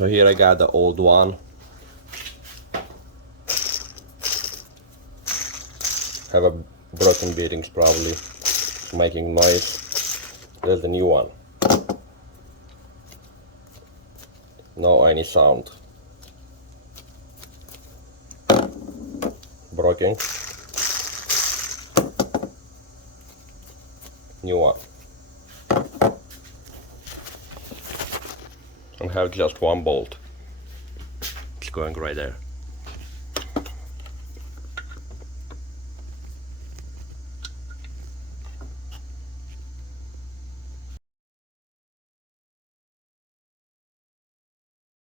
So here I got the old one. Have a broken bearings probably, making noise. There's the new one. No any sound. Broken. New one. And have just one bolt. It's going right there.